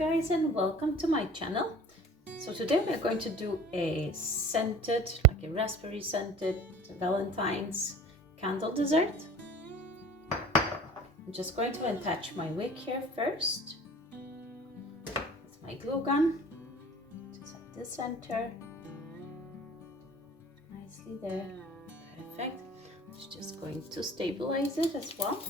guys, and welcome to my channel. So today we're going to do a scented, like a raspberry scented Valentine's candle dessert. I'm just going to attach my wick here first with my glue gun, just at the center, nicely there, perfect. It's just going to stabilize it as well.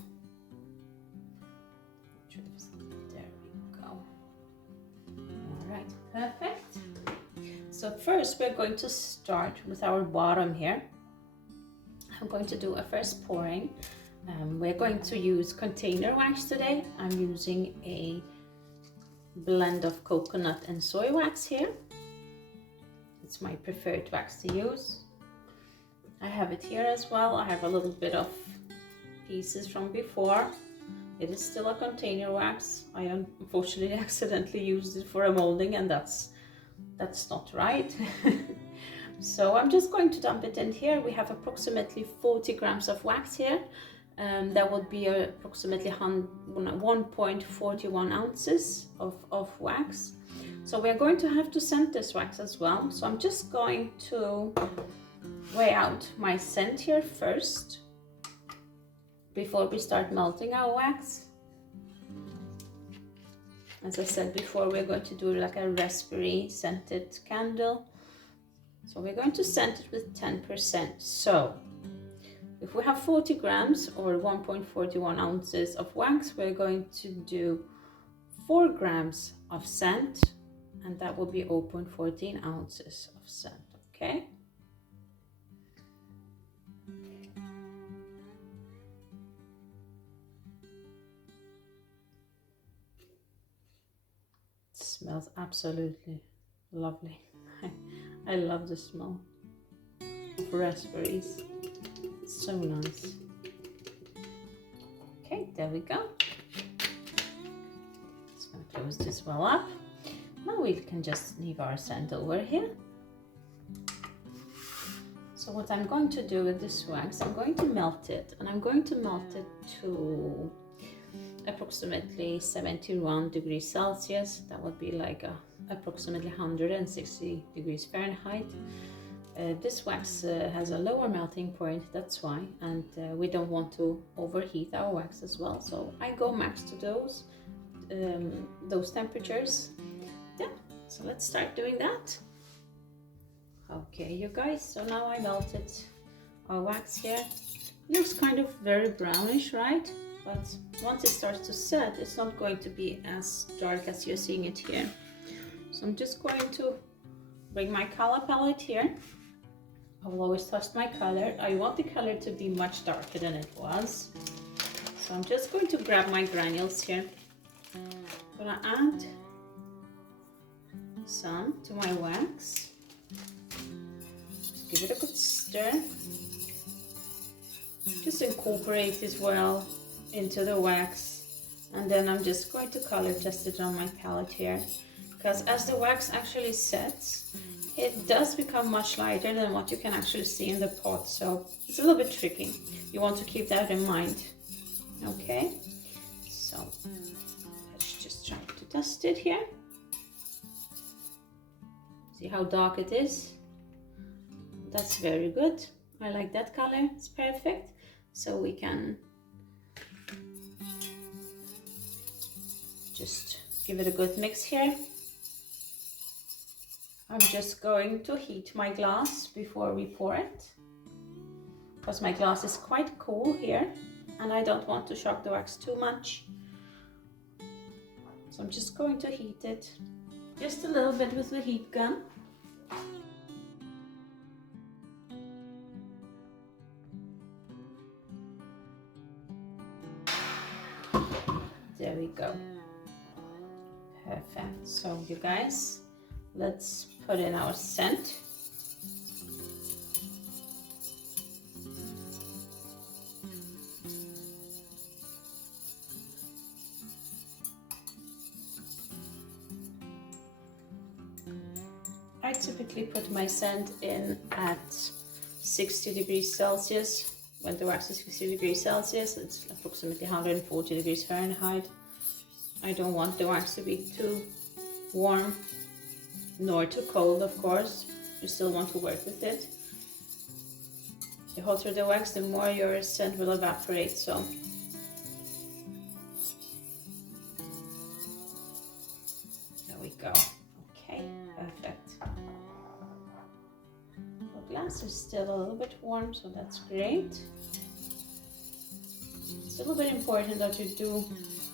Perfect. So first we're going to start with our bottom here. I'm going to do a first pouring. We're going to use container wax today. I'm using a blend of coconut and soy wax here. It's my preferred wax to use. I have it here as well. I have a little bit of pieces from before. It is still a container wax. I unfortunately accidentally used it for a molding, and that's not right. So I'm just going to dump it in here. We have approximately 40 grams of wax here. That would be approximately 1.41 ounces of wax. So we're going to have to scent this wax as well. So I'm just going to weigh out my scent here first, before we start melting our wax. As I said before, we're going to do like a raspberry scented candle. So we're going to scent it with 10%. So if we have 40 grams or 1.41 ounces of wax, we're going to do 4 grams of scent, and that will be 0.14 ounces of scent, okay? Smells absolutely lovely. I love the smell of raspberries. It's so nice. Okay, there we go. Just gonna close this well up. Now we can just leave our scent over here. So what I'm going to do with this wax, I'm going to melt it, and I'm going to melt it to approximately 71 degrees Celsius. That would be like approximately 160 degrees Fahrenheit. This wax has a lower melting point, that's why, and we don't want to overheat our wax as well. So I go max to those temperatures. Yeah, so let's start doing that. Okay, you guys, so now I melted our wax here. It looks kind of very brownish, right? But once it starts to set, it's not going to be as dark as you're seeing it here. So I'm just going to bring my color palette here. I will always test my color. I want the color to be much darker than it was. So I'm just going to grab my granules here. I'm gonna add some to my wax. Give it a good stir. Just incorporate it well into the wax, and then I'm just going to color test it on my palette here, because as the wax actually sets, it does become much lighter than what you can actually see in the pot, so it's a little bit tricky. You want to keep that in mind. Okay, so let's just try to test it here. See how dark it is? That's very good. I like that color, it's perfect. So we can just give it a good mix here. I'm just going to heat my glass before we pour it, because my glass is quite cool here and I don't want to shock the wax too much. So I'm just going to heat it just a little bit with the heat gun. There we go. Perfect. So you guys, let's put in our scent. I typically put my scent in at 60 degrees Celsius. When the wax is 60 degrees Celsius, it's approximately 140 degrees Fahrenheit. I don't want the wax to be too warm nor too cold, of course. You still want to work with it. The hotter the wax, the more your scent will evaporate, so. There we go. Okay, perfect. The glass is still a little bit warm, so that's great. It's a little bit important that you do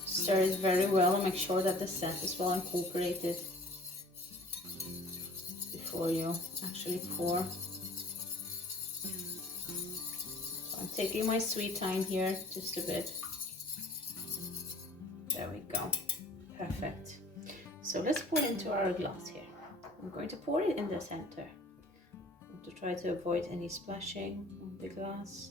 stir it very well and make sure that the scent is well incorporated before you actually pour. So I'm taking my sweet time here just a bit. There we go. Perfect. So let's pour into our glass here. I'm going to pour it in the center. I want to try to avoid any splashing on the glass.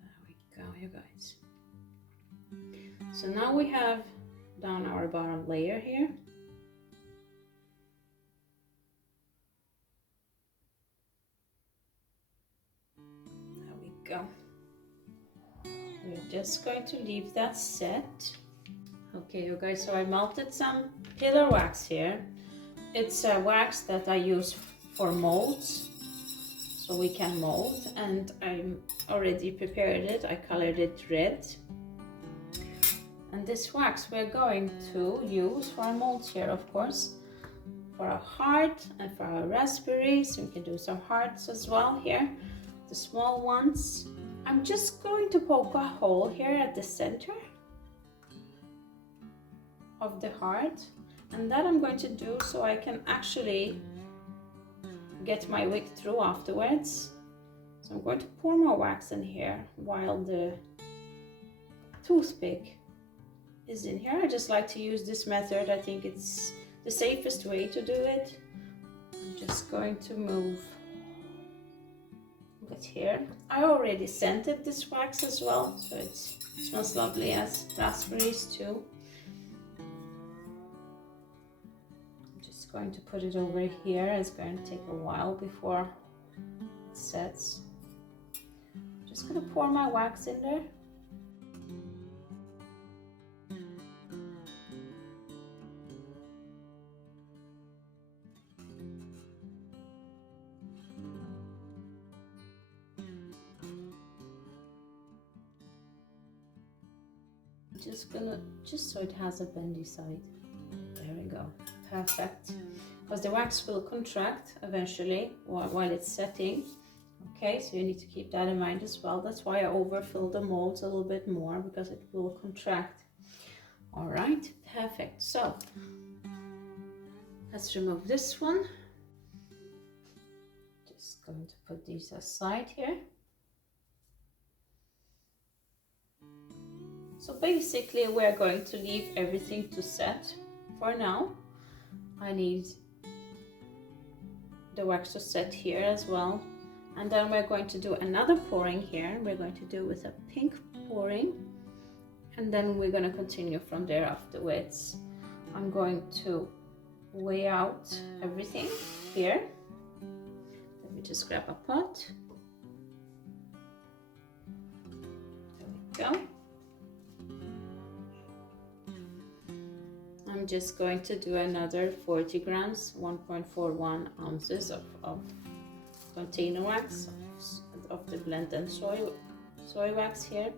There we go, you guys. So now we have done our bottom layer here. There we go. We're just going to leave that set. Okay, you guys, so I melted some pillar wax here. It's a wax that I use for molds, so we can mold, and I already prepared it. I colored it red. And this wax we're going to use for our molds here, of course, for a heart and for our raspberries. We can do some hearts as well here, the small ones. I'm just going to poke a hole here at the center of the heart, and that I'm going to do so I can actually get my wick through afterwards. So I'm going to pour more wax in here while the toothpick is in here. I just like to use this method. I think it's the safest way to do it. I'm just going to move it here. I already scented this wax as well, so it smells lovely as raspberries too. I'm just going to put it over here. It's going to take a while before it sets. I'm just going to pour my wax in there. Just so it has a bendy side. There we go. Perfect. Because the wax will contract eventually while it's setting. Okay, so you need to keep that in mind as well. That's why I overfill the molds a little bit more, because it will contract. All right, perfect. So let's remove this one. Just going to put these aside here. So basically we're going to leave everything to set for now. I need the wax to set here as well. And then we're going to do another pouring here. We're going to do with a pink pouring. And then we're going to continue from there afterwards. I'm going to weigh out everything here. Let me just grab a pot. There we go. I'm just going to do another 40 grams, 1.41 ounces of container wax, of the blended soy wax here.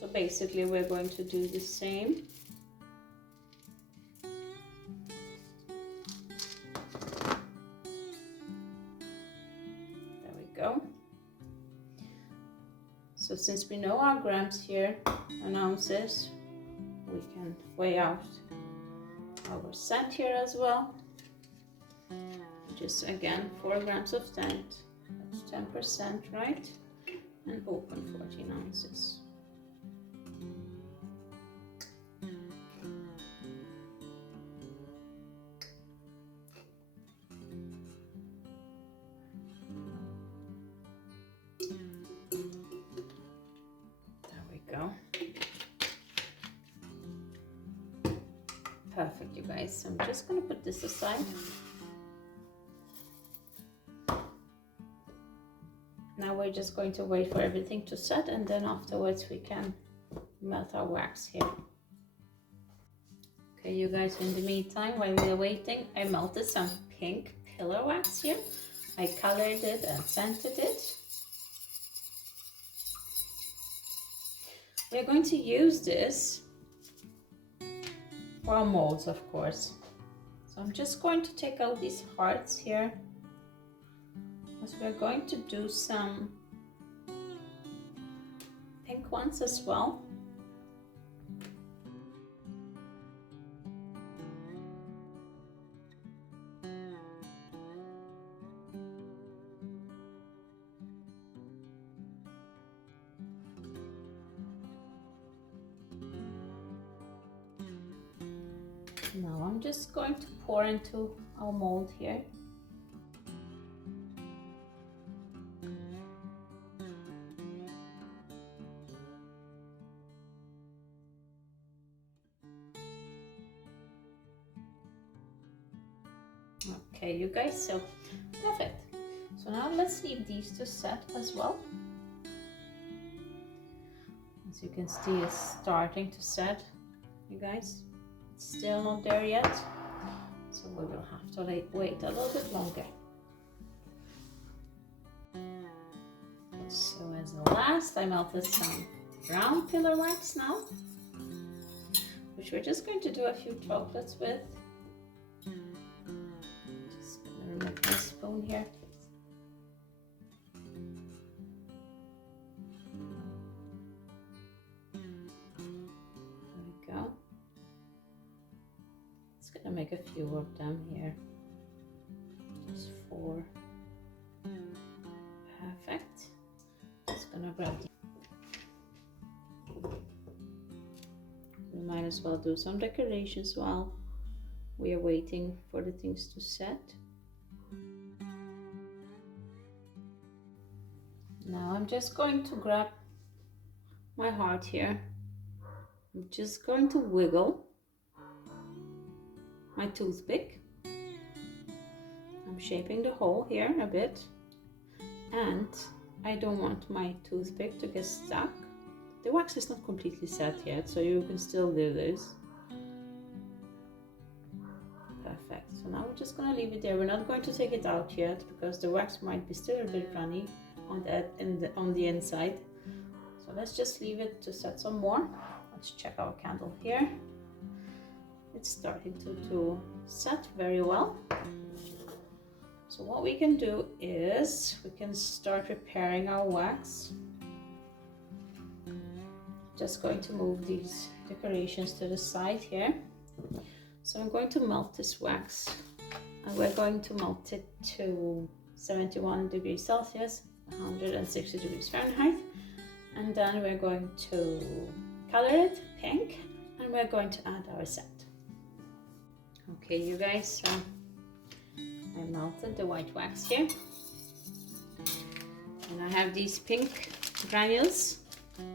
So basically we're going to do the same. There we go. So since we know our grams here and ounces, we can weigh out our scent here as well. Just again 4 grams of scent, that's 10%, right? And open 14 ounces. Perfect, you guys. So I'm just going to put this aside. Now we're just going to wait for everything to set, and then afterwards we can melt our wax here. Okay, you guys, in the meantime, while we are waiting, I melted some pink pillar wax here. I colored it and scented it. We're going to use this for our molds, of course. So I'm just going to take out these hearts here, because we're going to do some pink ones as well. Now I'm just going to pour into our mold here. Okay, you guys, so perfect. So now let's leave these to set as well. As you can see, it's starting to set, you guys. It's still not there yet, so we will have to wait a little bit longer. So as the last, I melted some brown pillar wax now, which we're just going to do a few chocolates with. Just gonna remove my spoon here. Gonna make a few of them here. Just 4. Perfect. Just gonna grab the... We might as well do some decorations while we are waiting for the things to set. Now I'm just going to grab my heart here. I'm just going to wiggle my toothpick. I'm shaping the hole here a bit, and I don't want my toothpick to get stuck. The wax is not completely set yet, so you can still do this. Perfect. So now we're just gonna leave it there. We're not going to take it out yet because the wax might be still a bit runny on the inside. So let's just leave it to set some more. Let's check our candle here. It's starting to set very well. So what we can do is we can start preparing our wax. Just going to move these decorations to the side here. So I'm going to melt this wax, and we're going to melt it to 71 degrees Celsius, 160 degrees Fahrenheit. And then we're going to color it pink, and we're going to add our scent. Okay, you guys, so I melted the white wax here, and I have these pink granules. I'm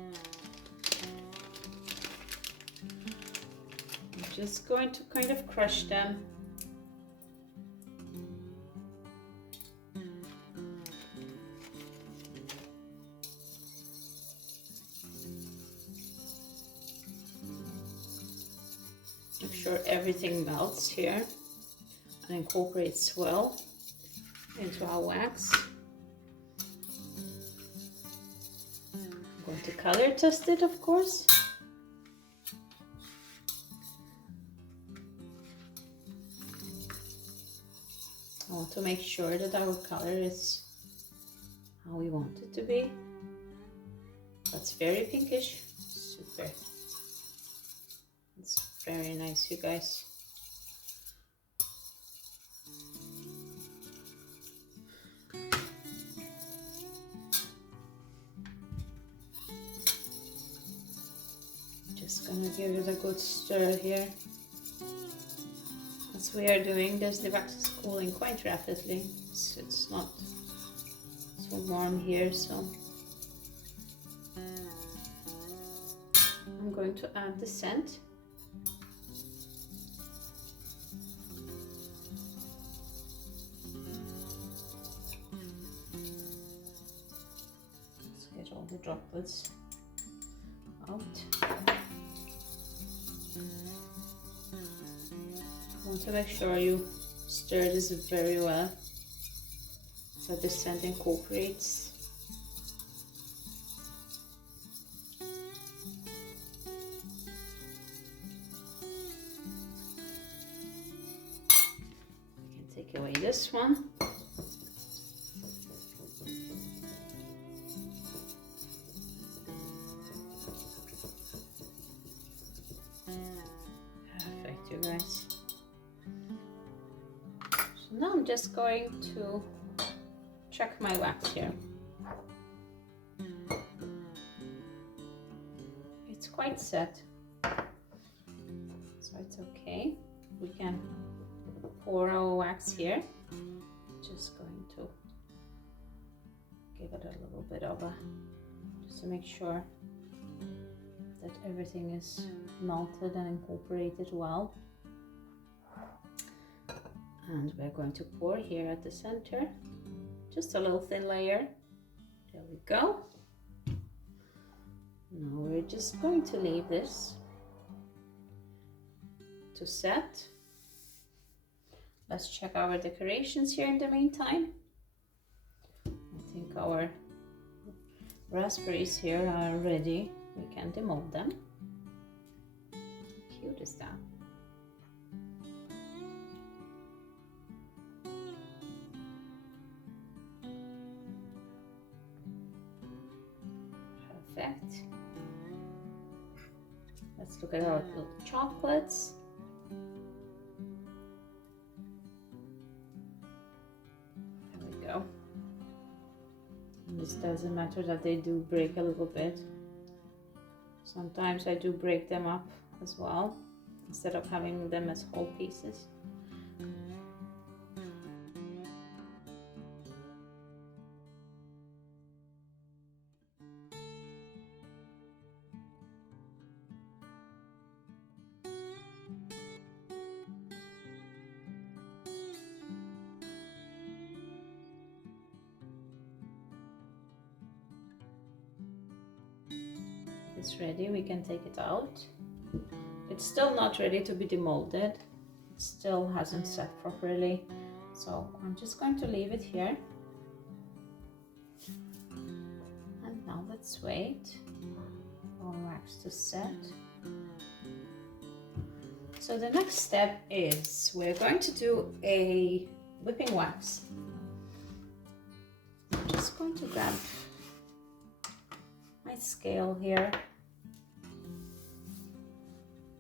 just going to kind of crush them. Make sure everything melts here and incorporates well into our wax. I'm going to color test it, of course. I want to make sure that our color is how we want it to be. That's very pinkish. Super. It's very nice, you guys. Just gonna give it a good stir here. As we are doing this, the wax is cooling quite rapidly. It's not so warm here, so I'm going to add the scent. chocolates out. You want to make sure you stir this very well so the scent incorporates. You can take away this one. Perfect, you guys. So now I'm just going to check my wax here. It's quite set, so it's okay. We can pour our wax here. Just going to give it a little bit of a, just to make sure that everything is melted and incorporated well. And we're going to pour here at the center, just a little thin layer. There we go. Now we're just going to leave this to set. Let's check our decorations here in the meantime. I think our raspberries here are ready. We can demold them. How cute is that? Perfect. Let's look at our little chocolates. There we go. And this doesn't matter that they do break a little bit. Sometimes I do break them up as well, instead of having them as whole pieces. It's ready, we can take it out. It's still not ready to be demolded. It still hasn't set properly. So I'm just going to leave it here. And now let's wait for wax to set. So the next step is we're going to do a whipping wax. I'm just going to grab my scale here.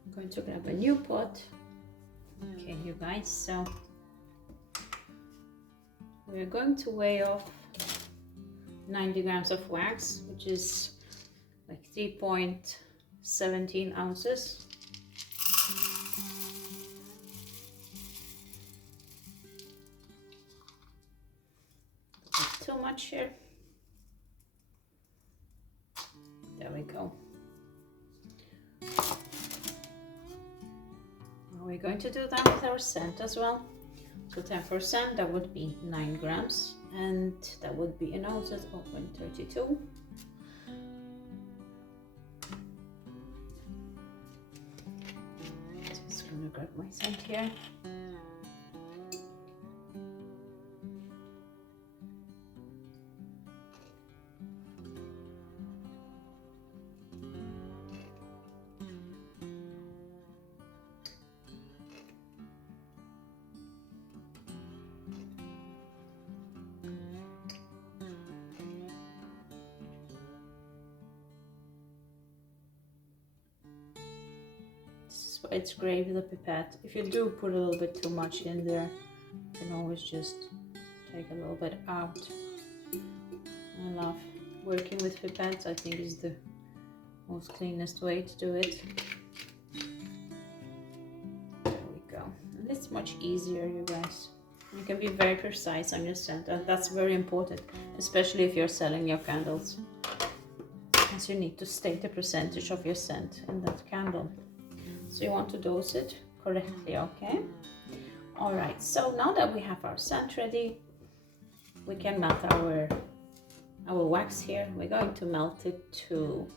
I'm going to grab a new pot. Okay, you guys, so we're going to weigh off 90 grams of wax, which is like 3.17 ounces. Not too much here. There we go. Now we're going to do that with our scent as well. So 10%, that would be 9 grams, and that would be in ounces, 0.32. Just gonna grab my scent here. It's great with a pipette. If you do put a little bit too much in there, you can always just take a little bit out. I love working with pipettes. I think is the most cleanest way to do it. There we go. And it's much easier, you guys. You can be very precise on your scent, and that's very important, especially if you're selling your candles, as you need to state the percentage of your scent in that candle. So you want to dose it correctly, okay? All right, so now that we have our scent ready, we can melt our wax here. We're going to melt it to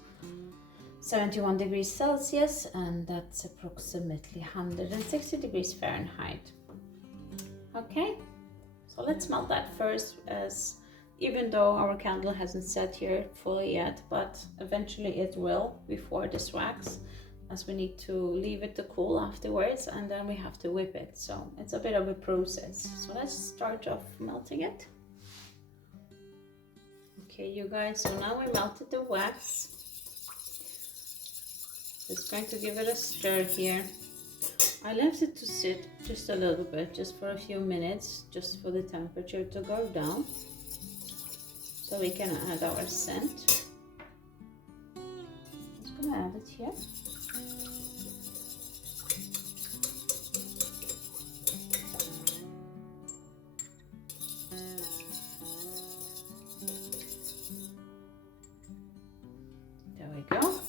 71 degrees Celsius, and that's approximately 160 degrees Fahrenheit. Okay, so let's melt that first, as even though our candle hasn't set here fully yet, but eventually it will before this wax, as we need to leave it to cool afterwards, and then we have to whip it. So it's a bit of a process. So let's start off melting it. Okay, you guys, so now we melted the wax. Just going to give it a stir here. I left it to sit just a little bit, just for a few minutes, just for the temperature to go down, so we can add our scent. I'm just gonna add it here. There we go.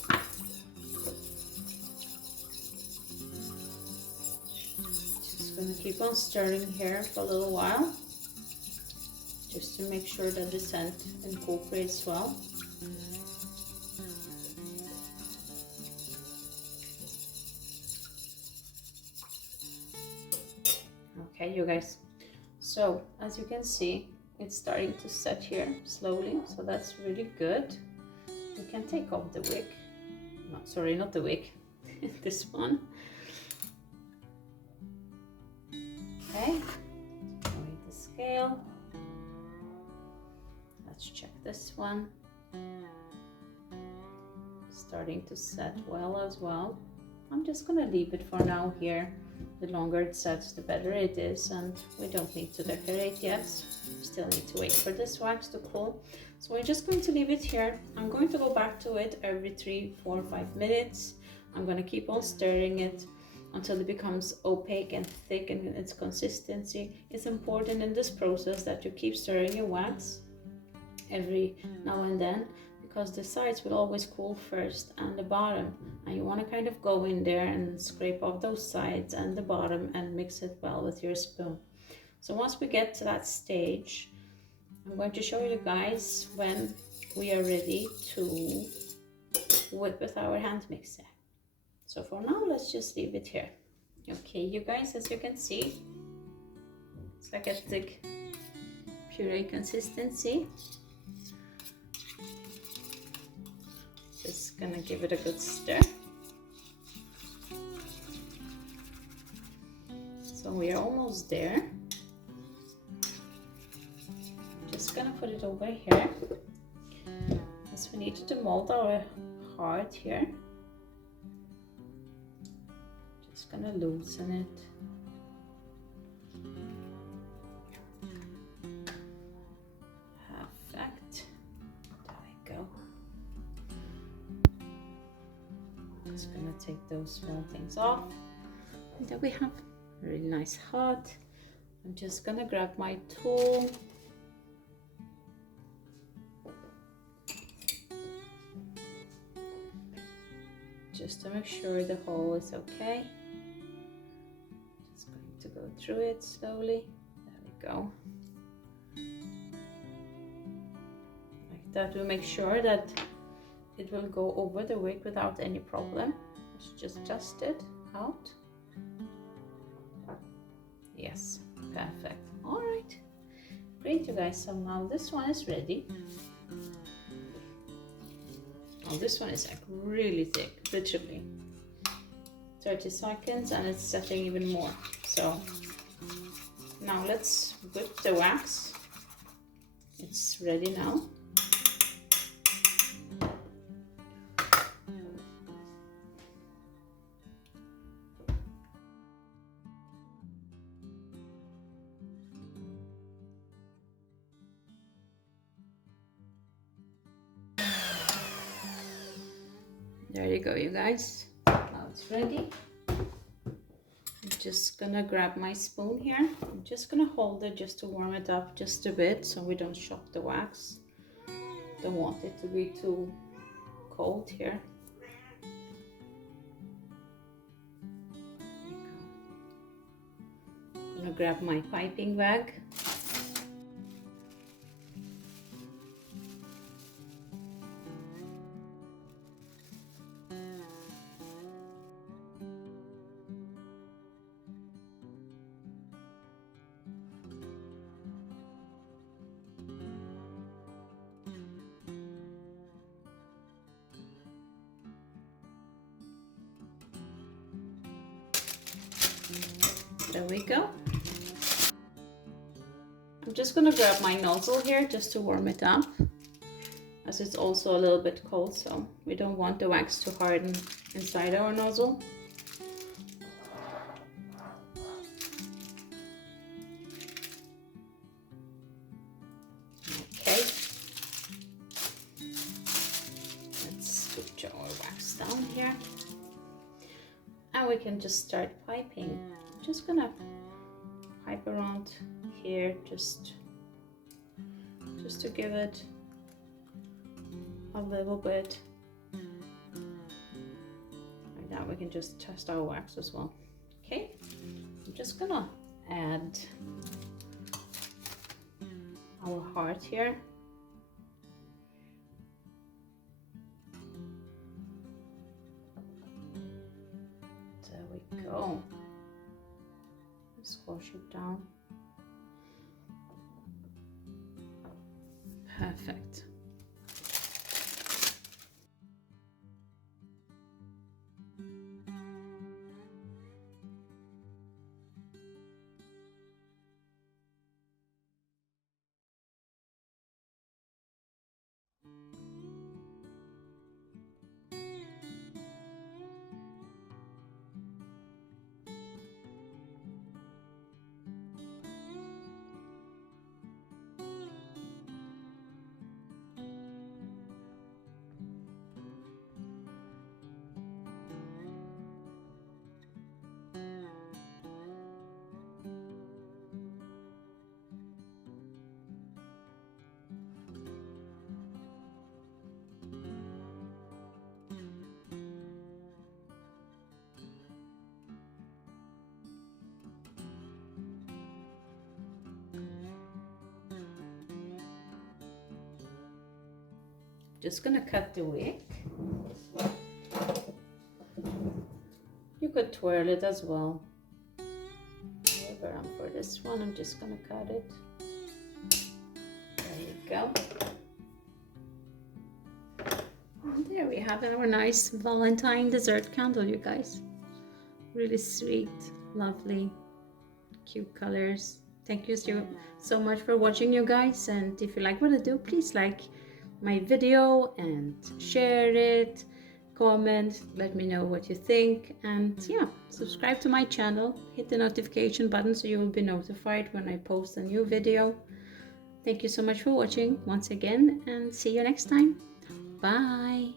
Gonna keep on stirring here for a little while, just to make sure that the scent incorporates well. Okay, you guys, so as you can see, it's starting to set here slowly, so that's really good. We can take off the wick. No, sorry, not the wick, this one. Okay, read the scale. Let's check this one. Starting to set well as well. I'm just gonna leave it for now here. The longer it sets, the better it is, and we don't need to decorate yet. We still need to wait for this wax to cool. So we're just going to leave it here. I'm going to go back to it every 3, 4, 5 minutes. I'm gonna keep on stirring it until it becomes opaque and thick in its consistency. It's important in this process that you keep stirring your wax every now and then, because the sides will always cool first and the bottom, and you want to kind of go in there and scrape off those sides and the bottom and mix it well with your spoon. So once we get to that stage, I'm going to show you guys when we are ready to whip with our hand mixer. So for now, let's just leave it here. Okay, you guys, as you can see, it's like a thick puree consistency. Just gonna give it a good stir. So we are almost there. Just gonna put it over here, as we need to mold our heart here. Just gonna loosen it. Perfect. There we go. Just gonna take those small things off. And then we have a really nice heart. I'm just gonna grab my tool. Just to make sure the hole is okay. Just going to go through it slowly. There we go. Like that, we make sure that it will go over the wick without any problem. Let's just dust it out. Yes, perfect. All right, great, you guys. So now this one is ready. Oh, this one is like really thick, literally 30 seconds, and it's setting even more. So now let's whip the wax. It's ready now. There you go, you guys. Now it's ready. I'm just gonna grab my spoon here. I'm just gonna hold it just to warm it up just a bit, so we don't shock the wax. Don't want it to be too cold here. There you go. I'm gonna grab my piping bag. There we go. I'm just gonna grab my nozzle here just to warm it up, as it's also a little bit cold, so we don't want the wax to harden inside our nozzle. Okay, let's scooch our wax down here, and we can just start piping. I'm just gonna pipe around here just to give it a little bit. Like that, we can just test our wax as well. Okay, I'm just gonna add our heart here. There we go. Squash it down. Perfect. Just gonna cut the wick. You could twirl it as well. However, for this one, I'm just gonna cut it. There you go. And there we have our nice Valentine dessert candle, you guys. Really sweet, lovely, cute colors. Thank you so much for watching, you guys. And if you like what I do, please like my video and share it, comment, let me know what you think, and yeah, subscribe to my channel, hit the notification button so you will be notified when I post a new video. Thank you so much for watching once again, and see you next time. Bye.